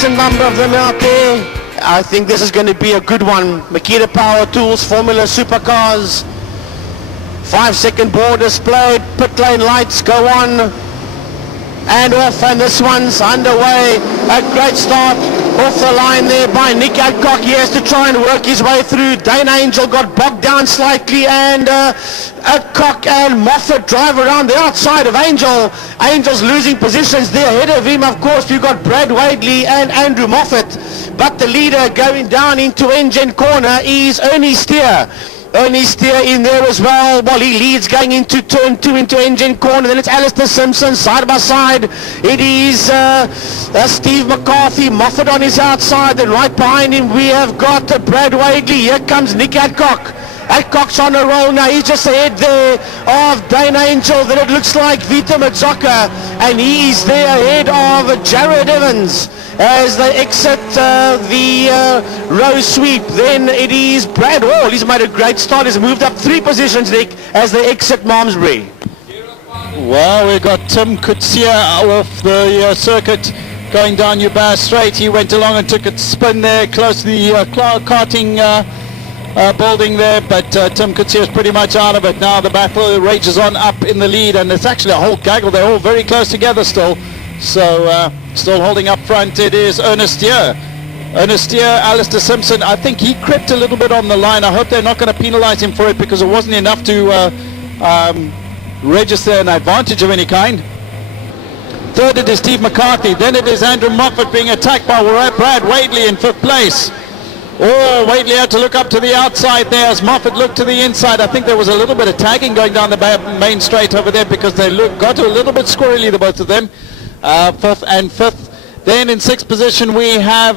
decent number of them out there. I think this is going to be a good one. Makita Power Tools, Formula Supercars. 5-second board displayed, pit lane lights go on and off, and this one's underway. A great start off the line there by Nick Adcock. He has to try and work his way through. Dane Angel got bogged down slightly, and Adcock and Moffat drive around the outside of Angel. Angel's losing positions there. Ahead of him, of course, we've got Brad Wadley and Andrew Moffat, but the leader going down into engine corner is Ernie Steer. Ernie Steer in there as well. Well, he leads going into turn 2 into engine corner. Then it's Alistair Simpson side by side. It is Steve McCarthy, Moffat on his outside. Then right behind him we have got Brad Wadley. Here comes Nick Adcock. Adcock's on a roll now. He's just ahead there of Dane Angel. Then it looks like Vita Madzoka, and he's there ahead of Jared Evans as they exit the row sweep. Then it is Brad Hall. He's made a great start. He's moved up 3 positions, Nick, as they exit Malmesbury. Well, we've got Tim Kutsia off the circuit going down Ubar Straight. He went along and took a spin there close to the karting building there, but Tim Kutsia is pretty much out of it now. The battle rages on up in the lead, and it's actually a whole gaggle. They're all very close together still. So still holding up front, it is Ernest Steer. Ernest Steer, Alistair Simpson, I think he crept a little bit on the line. I hope they're not going to penalise him for it, because it wasn't enough to register an advantage of any kind. Third it is Steve McCarthy. Then it is Andrew Moffat being attacked by Brad Wadley in 5th place. Oh, Wadley had to look up to the outside there as Moffat looked to the inside. I think there was a little bit of tagging going down the main straight over there, because they got a little bit squirrely, the both of them. 4th and 5th. Then in 6th position we have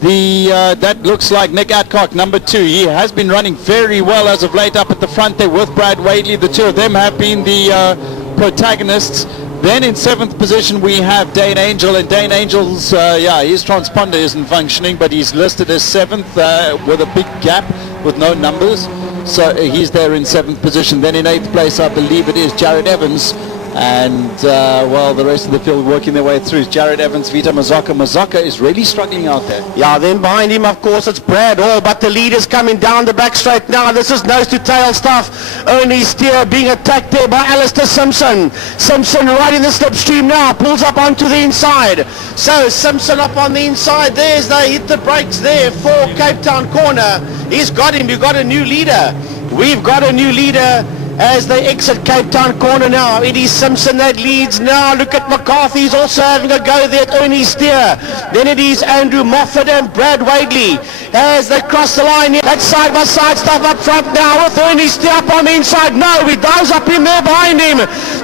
that looks like Nick Adcock, number 2. He has been running very well as of late up at the front there with Brad Wadley. The two of them have been the protagonists. Then in 7th position we have Dane Angel, and Dane Angel's his transponder isn't functioning, but he's listed as 7th with a big gap with no numbers, so he's there in 7th position. Then in 8th place I believe it is Jared Evans, and the rest of the field working their way through. Jared Evans, Vita Madzoka. Madzoka is really struggling out there. Yeah, then behind him, of course, it's Brad Hall, but the leader's coming down the back straight now. This is nose-to-tail stuff. Ernie Steer being attacked there by Alistair Simpson. Simpson right in the slipstream now, pulls up onto the inside. So Simpson up on the inside. There's they hit the brakes there for Cape Town corner. He's got him. We've got a new leader. We've got a new leader as they exit Cape Town corner now. It is Simpson that leads now. Look at McCarthy, he's also having a go there at Ernie Steer. Then it is Andrew Moffat and Brad Wadley as they cross the line here. That side-by-side stuff up front now with Ernie Steer up on the inside. No, he dives up in there behind him.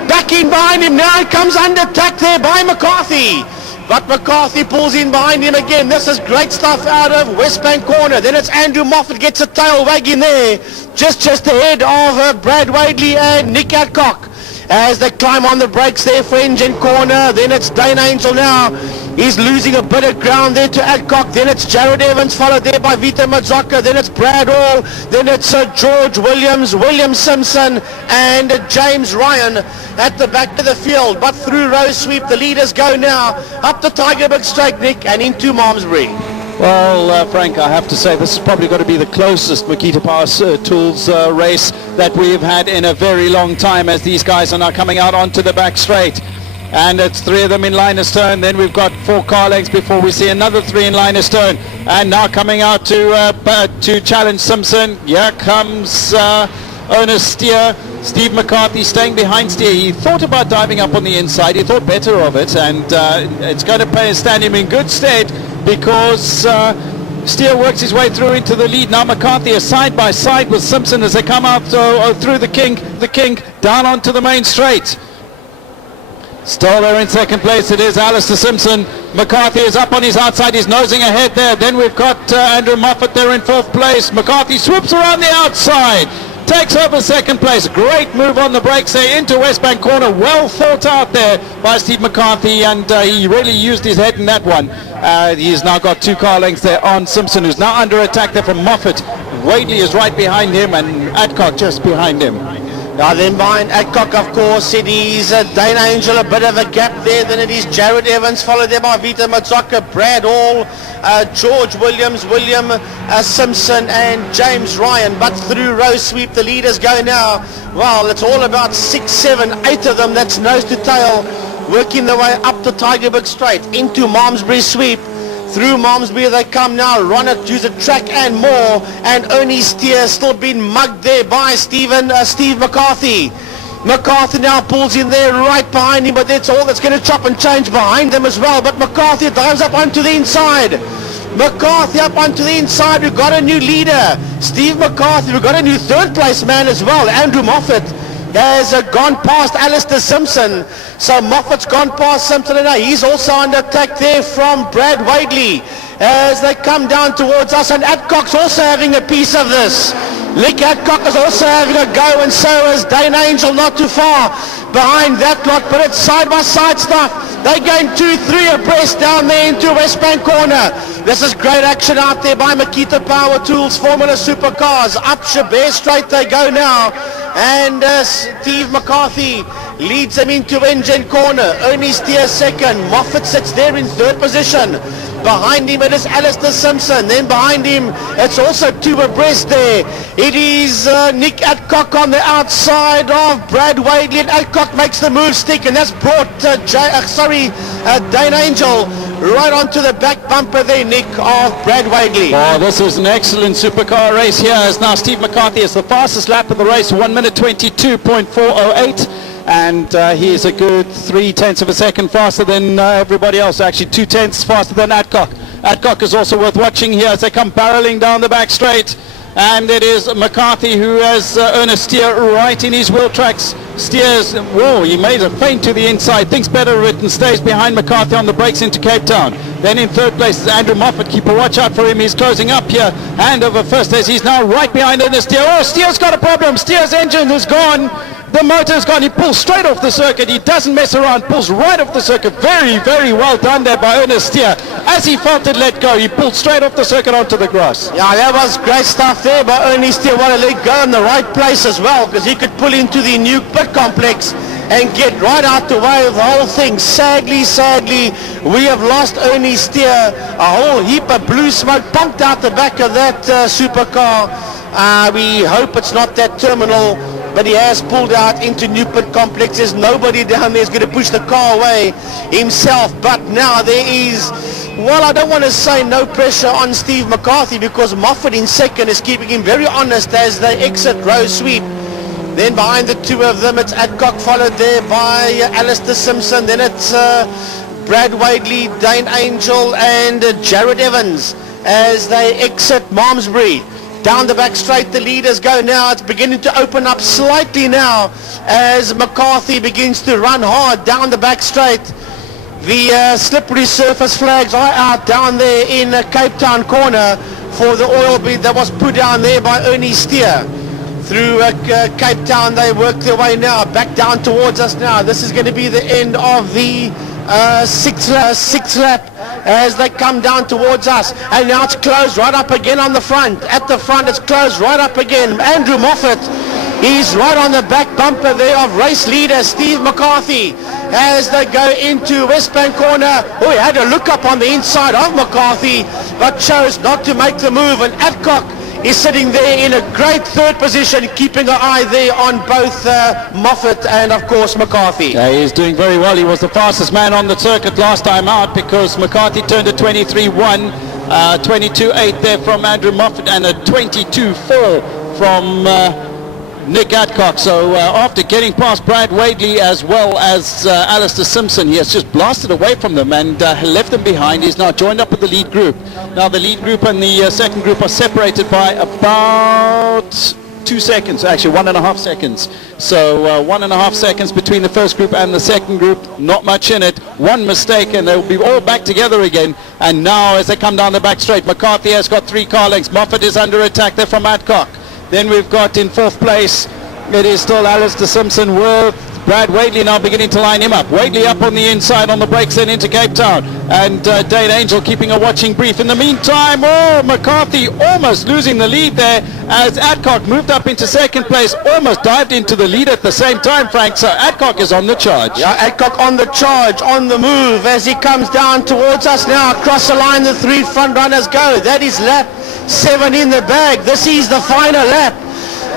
Back in behind him now. He comes under attack there by McCarthy. But McCarthy pulls in behind him again. This is great stuff out of West Bank corner. Then it's Andrew Moffat gets a tail wag in there. Just ahead of Brad Wadley and Nick Adcock as they climb on the brakes there for engine corner. Then it's Dane Angel now. He's losing a bit of ground there to Adcock. Then it's Jared Evans followed there by Vita Madzoka. Then it's Brad Hall. Then it's George Williams, William Simpson and James Ryan at the back of the field. But through row sweep the leaders go now up the Tygerberg Straight, Nick, and into Malmesbury. Well, Frank, I have to say this is probably going to be the closest Makita Power Tools race that we've had in a very long time, as these guys are now coming out onto the back straight. And it's 3 of them in line astern. Then we've got 4 car lengths before we see another 3 in line astern. And now coming out to challenge Simpson. Here comes Ernest Steer. Steve McCarthy staying behind Steer. He thought about diving up on the inside. He thought better of it, and it's going to stand him in good stead, because Steer works his way through into the lead. Now McCarthy is side by side with Simpson as they come out through the kink down onto the main straight. Still there in 2nd place it is Alistair Simpson. McCarthy is up on his outside, he's nosing ahead there. Then we've got Andrew Moffat there in 4th place. McCarthy swoops around the outside, takes over 2nd place. Great move on the brakes there into West Bank corner. Well thought out there by Steve McCarthy, and he really used his head in that one. He's now got 2 car lengths there on Simpson, who's now under attack there from Moffat. Wadley is right behind him, and Adcock just behind him. Now then behind Adcock, of course, it is Dane Angel, a bit of a gap there. Then it is Jared Evans, followed there by Vita Matsoka, Brad Hall, George Williams, William Simpson and James Ryan. But through row sweep, the leaders go now. Well, it's all about 6, 7, 8 of them. That's nose to tail, working their way up the Tygerberg Straight into Malmesbury sweep. Through Malmesbury they come now, run it, use the track and more, and Ernie Steer still being mugged there by Steve McCarthy. McCarthy now pulls in there right behind him, but that's all that's going to chop and change behind them as well. But McCarthy drives up onto the inside. McCarthy up onto the inside. We've got a new leader, Steve McCarthy. We've got a new third place man as well, Andrew Moffat. Has gone past Alistair Simpson. So Moffat's gone past Simpson, and he's also under attack there from Brad Wadley as they come down towards us, and Adcock's also having a piece of this. Nick Adcock is also having a go, and so is Dane Angel, not too far behind that lot, but it's side by side stuff. They're going 2-3 abreast down there into West Bank corner. This is great action out there by Makita Power Tools Formula Supercars. Up Chabert Straight they go now, and Steve McCarthy leads them into Engine corner. Ernie Steer second. Moffat sits there in third position. Behind him it is Alistair Simpson. Then behind him it's also 2 abreast there. It is Nick Adcock on the outside of Brad Wadley, and Adcock makes the move stick, and that's brought Dane Angel right onto the back bumper there, Nick, of Brad Wadley. Oh, this is an excellent supercar race here, as now Steve McCarthy is the fastest lap of the race, 1 minute 22.408. And he is a good 0.3 of a second faster than everybody else, actually 0.2 faster than Adcock. Adcock is also worth watching here as they come barreling down the back straight. And it is McCarthy who has Ernest Steer right in his wheel tracks. Steers, whoa, he made a feint to the inside, thinks better of it and stays behind McCarthy on the brakes into Cape Town. Then in third place is Andrew Moffat. Keep a watch out for him, he's closing up here. Hand over first as he's now right behind Ernest Steer. Oh, Steer's got a problem, Steer's engine is gone. The motor's gone, he pulls straight off the circuit, he doesn't mess around, pulls right off the circuit. Very, very well done there by Ernest Steer. As he felt it let go, he pulled straight off the circuit onto the grass. Yeah, that was great stuff there by Ernie Steer. What a let go in the right place as well, because he could pull into the new pit complex and get right out the way of the whole thing. Sadly, we have lost Ernie Steer. A whole heap of blue smoke pumped out the back of that supercar. We hope it's not that terminal, but he has pulled out into new pit complex. There's nobody down there who's going to push the car away himself. But now there is, well, I don't want to say no pressure on Steve McCarthy, because Moffat in second is keeping him very honest as they exit row sweep. Then behind the two of them it's Adcock, followed there by Alistair Simpson. Then it's Brad Wadley, Dane Angel and Jared Evans as they exit Malmesbury. Down the back straight the leaders go now. It's beginning to open up slightly now as McCarthy begins to run hard down the back straight. The slippery surface flags are out down there in Cape Town corner for the oil bid that was put down there by Ernie Steer. Through Cape Town they work their way now back down towards us now. This is going to be the end of the sixth lap as they come down towards us, and now it's closed right up again on the front. At the front it's closed right up again. Andrew Moffat, he's right on the back bumper there of race leader Steve McCarthy as they go into West Bank corner. Oh, he had a look up on the inside of McCarthy but chose not to make the move, and Adcock is sitting there in a great third position, keeping an eye there on both Moffat and of course McCarthy. Yeah, he's doing very well. He was the fastest man on the circuit last time out, because McCarthy turned a 23.1, 22.8 there from Andrew Moffat, and a 22.4 from Nick Adcock. So after getting past Brad Wadley as well as Alistair Simpson, he has just blasted away from them and left them behind. He's now joined up with the lead group. Now the lead group and the second group are separated by about 2 seconds, actually 1.5 seconds. So 1.5 seconds between the first group and the second group. Not much in it. One mistake and they'll be all back together again. And now as they come down the back straight, McCarthy has got 3 car lengths. Moffat is under attack there from Adcock. Then we've got in fourth place, it is still Alistair Simpson with Brad Whately now beginning to line him up. Whately up on the inside on the brakes then into Cape Town. And Dane Angel keeping a watching brief. In the meantime, McCarthy almost losing the lead there as Adcock moved up into second place, almost dived into the lead at the same time, Frank. So Adcock is on the charge. Yeah, Adcock on the charge, on the move as he comes down towards us now. Across the line, the three front runners go. That is lap 7 in the bag. This is the final lap.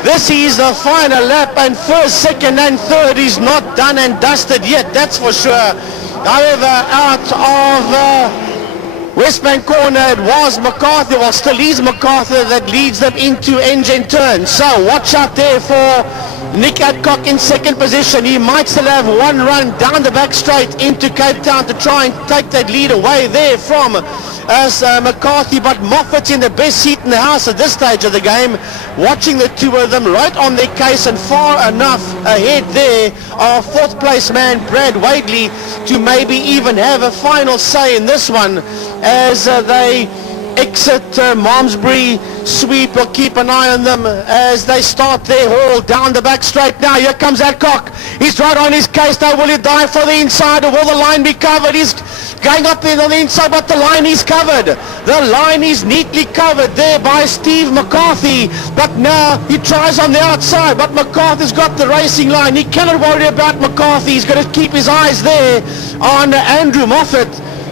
This is the final lap, and first, second and third is not done and dusted yet, that's for sure. However, out of Westbank corner, it was McArthur, well still is McArthur, that leads them into engine turn. So watch out there for Nick Adcock in second position. He might still have one run down the back straight into Cape Town to try and take that lead away there from McCarthy, but Moffat's in the best seat in the house at this stage of the game, watching the two of them right on their case and far enough ahead there of fourth place man Brad Whately to maybe even have a final say in this one as they exit Malmesbury sweep. We'll keep an eye on them as they start their haul down the back straight. Now here comes Adcock. He's right on his case now. Will he dive for the inside or will the line be covered? He's going up there on the inside, but the line is covered. The line is neatly covered there by Steve McCarthy, but now he tries on the outside, but McCarthy's got the racing line. He cannot worry about McCarthy. He's going to keep his eyes there on Andrew Moffat.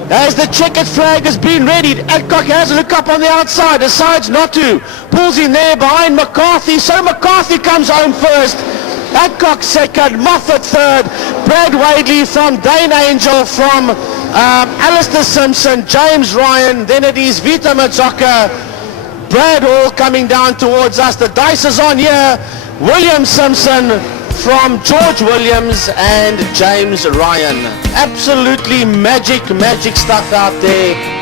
As the checkered flag has been readied, Adcock has a look up on the outside, decides not to, pulls in there behind McCarthy, so McCarthy comes home first. Adcock second, Moffat third, Brad Whately from Dane Angel, from Alistair Simpson, James Ryan, then it is Vita Mazoka, Brad Hall coming down towards us. The dice is on here, William Simpson from George Williams and James Ryan. Absolutely magic stuff out there.